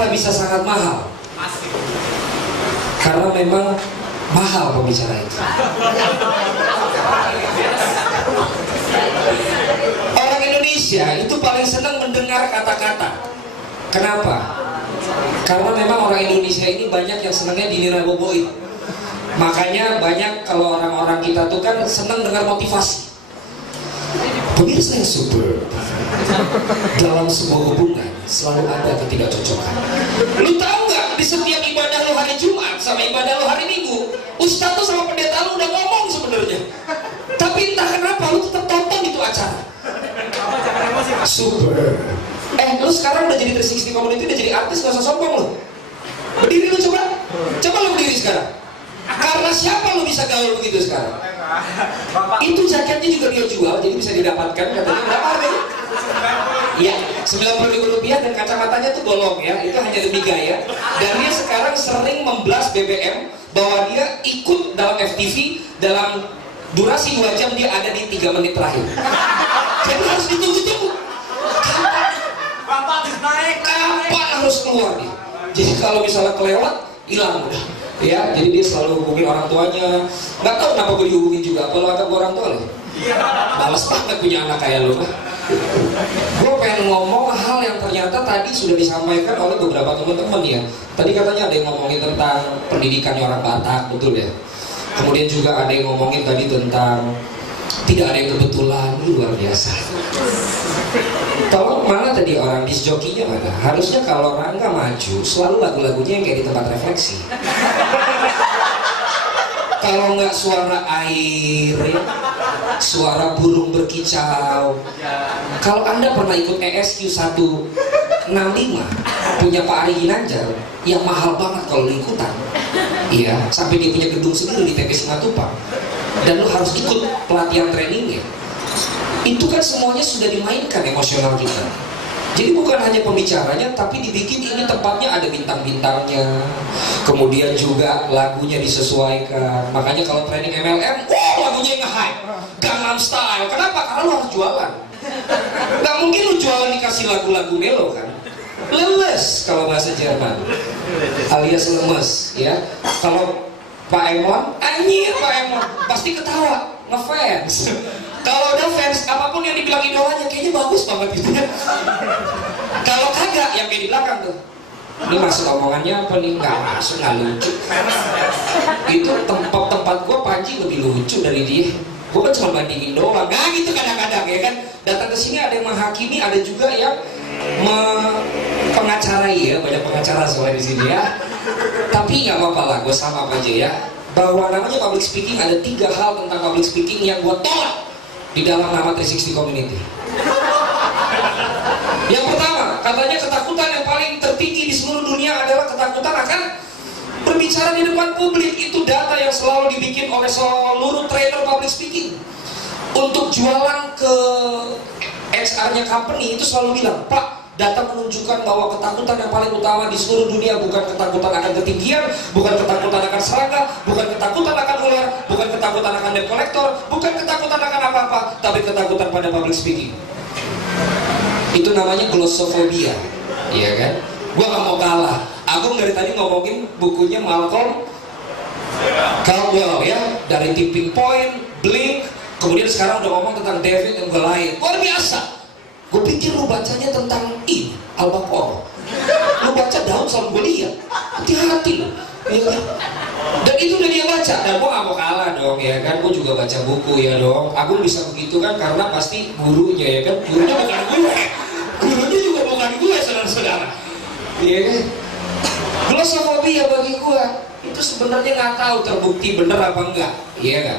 pembicara bisa sangat mahal? Karena memang mahal pembicara itu. Orang Indonesia itu paling senang mendengar kata-kata. Kenapa? Karena memang orang Indonesia ini banyak yang senangnya diniraboboin. Makanya banyak kalau orang-orang kita tuh kan senang dengar motivasi. Pemirsa yang super, dalam sebuah hubungan selalu ada ketidakcocokan. Lu tahu nggak, di setiap ibadah lu hari Jumat sama ibadah lu hari Minggu, ustadz tuh sama pendeta lu udah ngomong sebenarnya. Tapi entah kenapa lu tetap tonton itu acara. Super. Lu sekarang udah jadi 360 community, udah jadi artis, gak usah sombong lu. Berdiri lu coba. Coba lu berdiri sekarang. Karena siapa lu bisa gaul begitu sekarang? Itu jaketnya juga dia jual, jadi bisa didapatkan. Katanya berapa harganya? Iya, 90.000 rupiah, dan kacamatanya tuh bolong ya. Itu hanya demi gaya. Dan dia sekarang sering memblas BBM bahwa dia ikut dalam FTV dalam durasi 2 jam, dia ada di 3 menit terakhir. Jadi harus ditunggu-tunggu. Kapan harus keluar nih? Jadi kalau misalnya kelewat, hilang udah. Ya, jadi dia selalu hubungin orang tuanya. Nggak tahu kenapa gue dihubungin juga. Kalau agak gue orang tua loh. Males banget punya anak kayak lo. Gue pengen ngomong hal yang ternyata tadi sudah disampaikan oleh beberapa teman-teman ya. Tadi katanya ada yang ngomongin tentang pendidikannya orang Batak, betul ya. Kemudian juga ada yang ngomongin tadi tentang tidak ada yang kebetulan, luar biasa. Tolong mana tadi orang disc jokinya mana? Harusnya kalau Rangga maju selalu lagu-lagunya yang kayak di tempat refleksi. Kalau nggak suara air, ya, suara burung berkicau. Kalau Anda pernah ikut ESQ 165 punya Pak Ari Ginanjar yang mahal banget kalau lu ikutan. Iya, sampai dia punya gedung sendiri di TP Simatupang. Dan lu harus ikut pelatihan trainingnya. Itu kan semuanya sudah dimainkan emosional kita. Jadi bukan hanya pembicaranya, tapi dibikin ini tempatnya ada bintang-bintangnya. Kemudian juga lagunya disesuaikan. Makanya kalau training MLM, lagunya yang nge-hype, Gangnam Style. Kenapa? Karena lu harus jualan. Gak mungkin lu jualan dikasih lagu-lagu melo kan. Leles kalau bahasa Jerman, alias lemes ya. Kalau Pak Emon, anjir Pak Emon, pasti ketawa, ngefans. Kalau udah fans, apapun yang dibilang idolanya kayaknya bagus banget gitu ya. Kalau kagak, yang kayak di belakang tuh, ini masuk omongannya apa nih? Nggak masuk, nggak lucu. Itu tempat gue Panji lebih lucu dari dia. Gue kan cuma bandingin doang, nah gitu kadang-kadang ya kan. Datang ke sini ada yang menghakimi, ada juga yang pengacarai ya, banyak pengacara soalnya di sini ya. Tapi nggak apa-apa lah, gue sama aja ya. Bahwa namanya public speaking, ada 3 hal tentang public speaking yang gue tolak di dalam nama 360 Community. Yang pertama, katanya ketakutan yang paling tertinggi di seluruh dunia adalah ketakutan akan berbicara di depan publik. Itu data yang selalu dibikin oleh seluruh trainer public speaking. Untuk jualan ke XR-nya company itu selalu bilang, Pak, data menunjukkan bahwa ketakutan yang paling utama di seluruh dunia bukan ketakutan akan ketinggian, bukan ketakutan akan serangga, bukan ketakutan akan ular, bukan ketakutan akan debt collector, bukan ketakutan akan apa-apa, tapi ketakutan pada public speaking. Itu namanya glossophobia, iya kan? Gua gak mau kalah. Agung dari tadi ngomongin bukunya Malcolm Gladwell ya, dari Tipping Point, Blink, kemudian sekarang udah ngomong tentang David and Goliath. Luar biasa. Gue pikir lu bacanya tentang Al-Baqarah. Lu baca Daud sama Goliat. Hati-hati lu. Ya kan? Dan itu udah dia baca. Dan gue gak mau kalah dong ya kan. Gue juga baca buku ya dong. Aku bisa begitu kan karena pasti gurunya ya kan. Gurunya bukan gue. Gurunya juga bukan gue saudara-saudara. Iya kan? Glossophobia bagi gue itu sebenarnya nggak tahu terbukti bener apa enggak. Iya kan?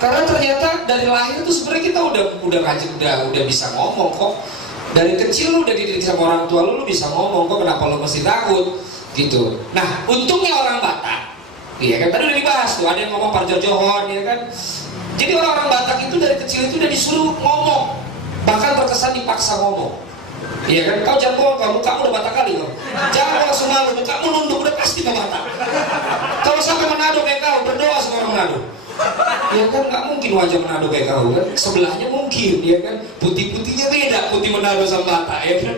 Karena ternyata dari lahir tuh sebenarnya kita udah rajin, udah bisa ngomong kok. Dari kecil lu udah dididik sama orang tua lu bisa ngomong kok, kenapa lu mesti takut gitu. Nah, untungnya orang Batak, iya kan tadi udah dibahas tuh, ada yang ngomong Parjojohon ya kan. Jadi orang-orang Batak itu dari kecil itu udah disuruh ngomong, bahkan terkesan dipaksa ngomong. Iya kan, kau jangan bohong, kamu udah Batak kali kau. Jangan langsung malu, kamu nunduk udah pasti ke Batak. Kalau sampai Manado kayak kau berdoa sama orang Manado. Ya kan nggak mungkin wajah Manado kayak kau kan, sebelahnya mungkin ya kan, putih-putihnya beda, putih Manado sama Batak ya kan.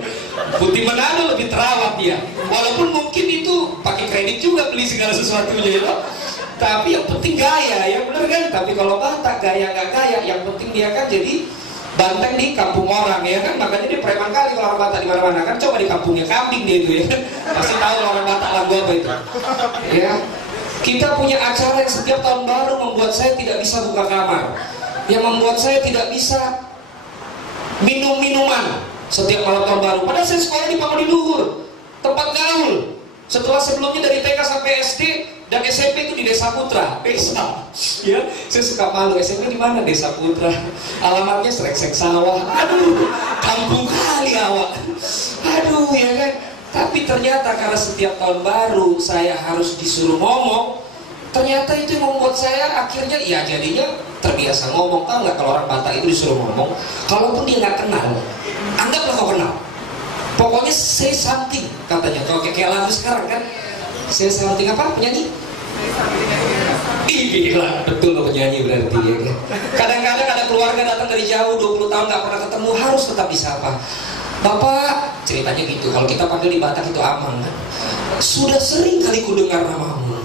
Putih Manado lebih terawat ya, walaupun mungkin itu pakai kredit juga beli segala sesuatunya ya, tapi yang penting gaya ya bener kan. Tapi kalau Batak gaya nggak gaya, yang penting dia kan jadi banteng di kampung orang ya kan, makanya dia preman kali kalau orang Batak di mana-mana kan. Coba di kampungnya kambing dia itu ya kan, pasti tahu orang Batak lagu apa itu ya. Kita punya acara yang setiap tahun baru membuat saya tidak bisa buka kamar, yang membuat saya tidak bisa minum minuman setiap malam tahun baru. Padahal saya sekolah di Pamudi Luhur, tempat gaul. Setelah sebelumnya dari TK sampai SD dan SMP itu di Desa Putra, desa. Ya, saya suka malu, SMP di mana? Desa Putra. Alamatnya Sreksek Sawah. Aduh, kampung kali awak. Aduh ya kan. Tapi ternyata karena setiap tahun baru saya harus disuruh ngomong, ternyata itu yang membuat saya akhirnya ya jadinya terbiasa ngomong. Tahu nggak kalau orang Batak itu disuruh ngomong, kalaupun dia nggak kenal, anggaplah kau kenal. Pokoknya say something katanya. Kalau kayak lagu sekarang kan, say something apa penyanyi? Ih, gila, betul loh penyanyi berarti ya kan. Kadang-kadang ada keluarga datang dari jauh 20 tahun nggak pernah ketemu, harus tetap disapa. Bapak, ceritanya gitu, kalau kita panggil di Batak itu Amang kan? Sudah sering kali ku dengar namamu,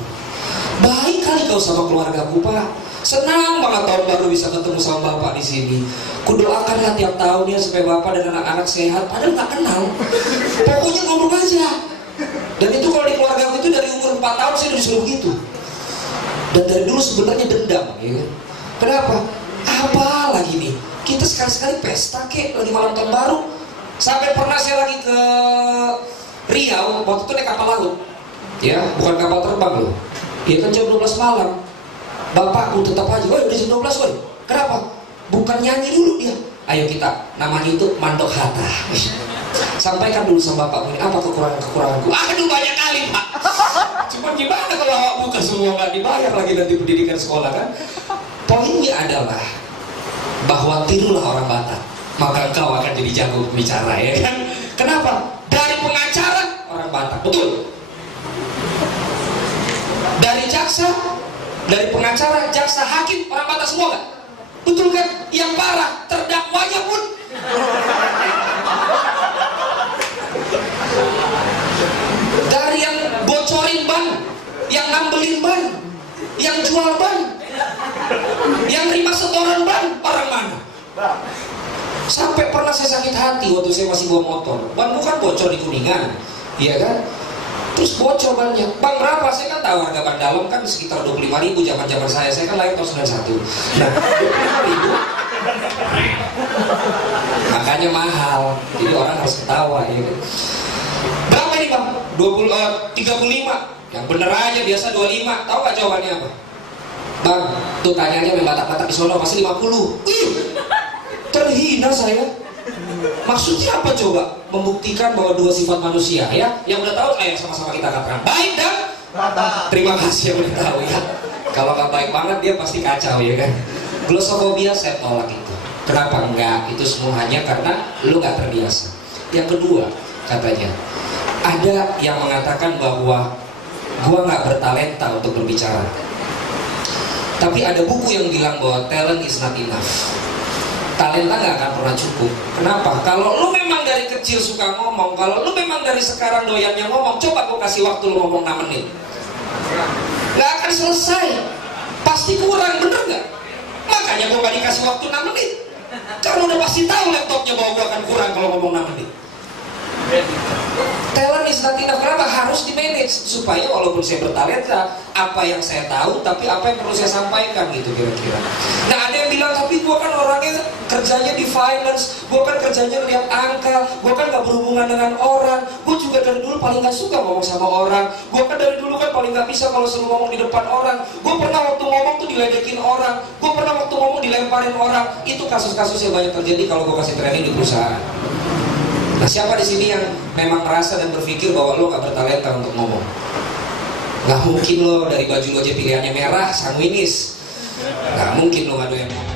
baik kali kau sama keluargaku Pak. Senang banget tahun baru bisa ketemu sama Bapak di sini. Kudoakanlah tiap tahunnya supaya Bapak dan anak-anak sehat. Padahal nggak kenal, pokoknya ngomong aja. Dan itu kalau di keluargaku itu dari umur 4 tahun saya udah disuruh gitu. Dan dari dulu sebenarnya dendam ya kan? Kenapa? Apa lagi nih? Kita sekali-sekali pesta kek, lagi malam tahun baru. Sampai pernah saya lagi ke Riau, waktu itu naik kapal laut ya, bukan kapal terbang loh ya kan, jam 12 malam. Bapakku tetap aja, woi udah jam 12 woi. Kenapa? Bukan nyanyi dulu dia, ayo kita, namanya itu mandok hata. Sampaikan dulu sama bapakku ini, apa kekuranganku? Aduh banyak kali Pak. Cuma gimana kalau awak buka semua nggak dibayar lagi nanti pendidikan sekolah kan. Poinnya adalah bahwa tirulah orang Batak, maka engkau akan jadi jago bicara ya kan. Kenapa? Dari pengacara orang Batak, betul. Dari jaksa, dari pengacara, jaksa, hakim orang Batak semua kan? Betul kan? Yang parah, terdakwanya pun dari yang bocorin ban, yang nambelin ban, yang jual ban, yang terima setoran ban, orang mana? Sampai pernah saya sakit hati waktu saya masih bawa motor. Ban bukan bocor di Kuningan, iya kan? Terus bocor bannya. Bang berapa? Saya kan tahu harga ban dalam kan sekitar 25.000 zaman saya. Saya kan lahir tahun 91. Nah, 25.000. Makanya mahal. Jadi orang harus ketawa ya kan? Berapa ini Bang? 35. Yang bener aja biasa 25. Tahu gak jawabannya apa? Bang, tuh tanyanya sama Batak-Batak di sono pasti 50. Terhina saya. Maksudnya apa coba? Membuktikan bahwa dua sifat manusia ya. Yang udah tahu, ayo sama-sama kita katakan baik dan terima kasih yang udah tahu ya. Kalau nggak baik banget dia pasti kacau ya kan. Glosofobia saya tolak itu. Kenapa enggak? Itu semua hanya karena lu nggak terbiasa. Yang kedua katanya, ada yang mengatakan bahwa gua nggak bertalenta untuk berbicara. Tapi ada buku yang bilang bahwa talent is not enough. Talenta nggak akan pernah cukup. Kenapa? Kalau lu memang dari kecil suka ngomong, kalau lu memang dari sekarang doyannya ngomong, coba gua kasih waktu lu ngomong 6 menit. Nggak akan selesai. Pasti kurang, bener nggak? Makanya gua nggak dikasih waktu 6 menit. Karena udah pasti tahu laptopnya bahwa gua akan kurang kalau ngomong 6 menit. Talent is not enough. Kenapa? Harus di manage supaya walaupun saya bertalenta, apa yang saya tahu, tapi apa yang perlu saya sampaikan gitu kira-kira. Nah ada yang bilang, tapi gua kan orangnya kerjanya di finance, gua kan kerjanya lihat angka, gua kan gak berhubungan dengan orang, gua juga dari dulu paling gak suka ngomong sama orang, gua kan dari dulu kan paling gak bisa kalau suruh ngomong di depan orang, gua pernah waktu ngomong tuh diledekin orang, gua pernah waktu ngomong dilemparin orang. Itu kasus-kasus yang banyak terjadi kalau gua kasih training di perusahaan. Nah siapa di sini yang memang merasa dan berpikir bahwa lo gak bertalenta untuk ngomong? Gak mungkin lo dari baju lo aja pilihannya merah, sanguinis. Gak mungkin lo ngadu yang ngomong.